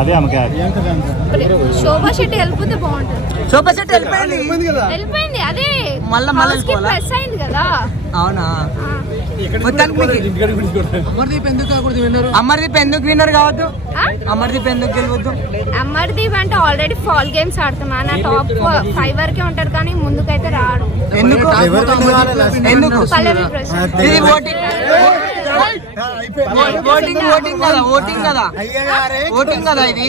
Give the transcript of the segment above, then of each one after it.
అదే ఆమె క్యారెక్టర్. శోభా శెట్టి వెళ్ళిపోతే బాగుంటుంది. శోభా శెట్టి వెళ్ళిపోయింది. వెళ్ళిపోయింది అదే మళ్ళా మళ్ళా? ప్లస్ అయింది కదా. అవునా? అమర్దీప్ ఎందుకు కాకూడదు విన్నారు? అమర్దీప్ ఎందుకు విన్నర్ కావద్దు? అమర్దీప్ ఎందుకు గెలవద్దు? అమర్దీప్ అంటే ఆల్రెడీ ఫాల్ గేమ్స్ ఆడుతున్నా. నా టాప్ ఫైవ్ వరకే ఉంటాడు కానీ ముందుకైతే రాడు. ఎందుకు? ఎందుకు? పల్లవి ప్రశాంత్ ఇది ఓటింగ్ ఓటింగ్ కదా ఓటింగ్ కదా. ఓటింగ్ కదా ఇది.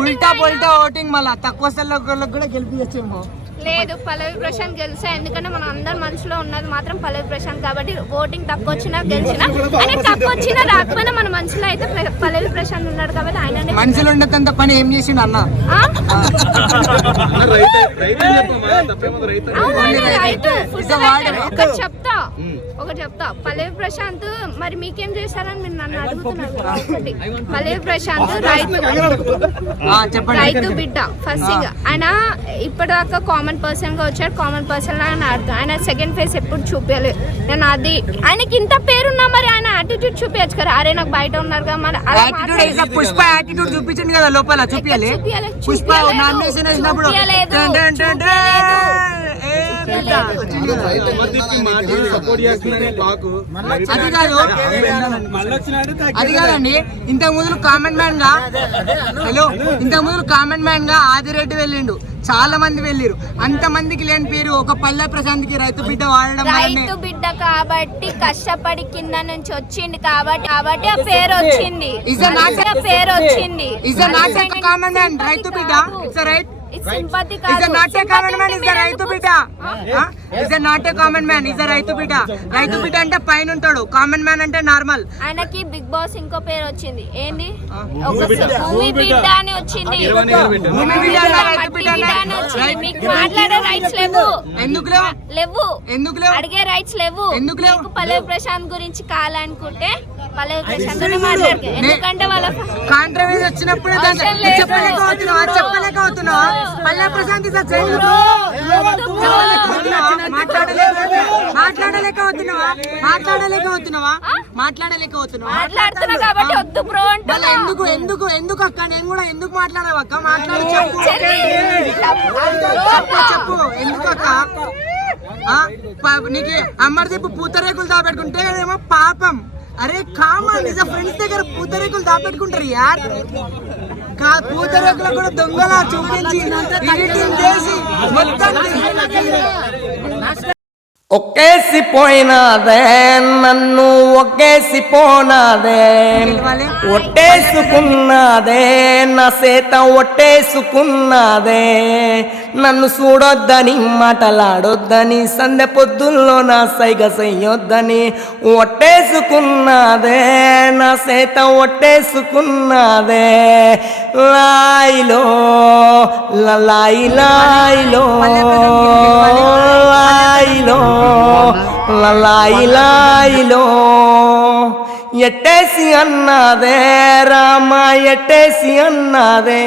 ఉల్టా పొల్టా ఓటింగ్ మళ్ళా. తక్కువ స్థలంలో కూడా గెలిపించచ్చేమో లేదు పల్లవి ప్రశాంత్ గెలిచా ఎందుకంటే మన అందరి మనసులో ఉన్నది మాత్రం పల్లవి ప్రశాంత్ కాబట్టి ఓటింగ్ తక్కువ వచ్చినా గెలిచినా ఆయన తక్కువ వచ్చినా రాకపోయినా మన మనసులో అయితే పల్లవి ప్రశాంత్ ఉన్నాడు కాబట్టి ఆయన మనుషులు ఉండేంత పని ఏం చేసిండు అన్న? ఒకటి చెప్తా ఒకటి చెప్తా. పల్లవి ప్రశాంత్ మరి మీకేం చేశారని మీరు నన్ను అడుగుతున్నారు. ఒకటి. పల్లవి ప్రశాంత్ రైతు. ఆ, చెప్పండి. రైతు బిడ్డ ఫస్ట్ ఆయన ఇప్పటిదాకా కామన్ పర్సన్గా వచ్చాడు కామన్ పర్సన్ లాగా ఆడుతాడు ఆయన సెకండ్ ఫేస్ ఎప్పుడు చూపించలేదు నేను అది ఆయనకి ఇంత పేరున్నా మరి ఆయన యాటిట్యూడ్ చూపించచ్చు కదా. అరే నాకు బయట ఉన్నారు కదా మరి. పుష్ప యాటిట్యూడ్ చూపించండి కదా లోపల చూపించాలి పుష్ప కాదు. అది కాదండి ఇంతకు ముందు కామెంట్ మ్యాన్గా హలో ఇంతకు ముందు కామెంట్ మ్యాన్గా ఆదిరెడ్డి వెళ్ళిండు. చాలా మంది వెళ్ళిరు. అంత మందికి లేని పేరు ఒక పల్లె ప్రశాంత్కి రైతు బిడ్డ వాడడం రైతు బిడ్డ కాబట్టి కష్టపడి కింద నుంచి వచ్చింది కాబట్టి కాబట్టి ఆ పేరు వచ్చింది. ఆ పేరు వచ్చింది. ఇస్ కామెంట్ మ్యాన్ రైతు బిడ్డ. It's right sympathy is is రైతు బిడ్డ. Is not a common man is రైతు బిడ్డ రైతు బిడ్డ అంటే పైన ఉంటాడు. కామెంట్ మ్యాన్ అంటే నార్మల్ ఆయనకి బిగ్ బాస్ ఇంకో పేరు వచ్చింది. ఏంది? ఒక భూమి బిడ్డ. అని వచ్చింది. భూమి బిడ్డ రైతు బిడ్డ మీకు మాట్లాడే రైట్స్ లేవు. ఎందుకు లేవు? లేవు. ఎందుకు లేవు? అడిగే రైట్స్ లేవు. ఎందుకు లేవు? పల్లవి ప్రశాంత్ గురించి కావాలనుకుంటే పల్లవి ప్రశాంత్ తోనే మాట్లాడక. ఎందుకంటే వాళ్ళ కాంట్రవర్సీ వచ్చినప్పుడు. చెప్పలేకపోతున్నావా? చెప్పలేకపోతున్నావా? పల్లె ప్రశాంత్ ఇస్ మాట్లాడలేకపోతున్నావా మాట్లాడలేకపోతున్నావా మాట్లాడలేకపోతున్నావా మాట్లాడుతున్నా కాబట్టి వద్దు బ్రో అంటున్నా ఎందుకు ఎందుకు ఎందుకు అక్క నేను కూడా ఎందుకు మాట్లాడవక్క మాట్లాడి చెప్పు చెప్పు చెప్పు ఎందుకు అక్క ఆ, ప- నీకు అమర్దీప్ పూతరేకులు దాపెట్టుకుంటే ఏమో పాపం అరే కామన్ నిజ ఫ్రెండ్స్ దగ్గర పూతరేకులు దాపెట్టుకుంటారు యార్ కా పూతరేకులు కూడా దొంగలా చూపించి ఎడిటింగ్ చేసి మొత్తం ఒక్కేసిపోయినాదే నన్ను ఒక్కేసిపోనాదే ఒట్టేసుకున్నాదే నా సేత ఒట్టేసుకున్నాదే. నన్ను చూడొద్దని మాటలాడొద్దని సందె పొద్దుల్లో నా సైగ చెయ్యొద్దని ఒట్టేసుకున్నాదే నా సేత ఒట్టేసుకున్నాదే. లాయిలో లాయి లాయిలో. లాయిలో లాయి ఎట్టేసి అన్నదే రామ ఎట్టేసి అన్నదే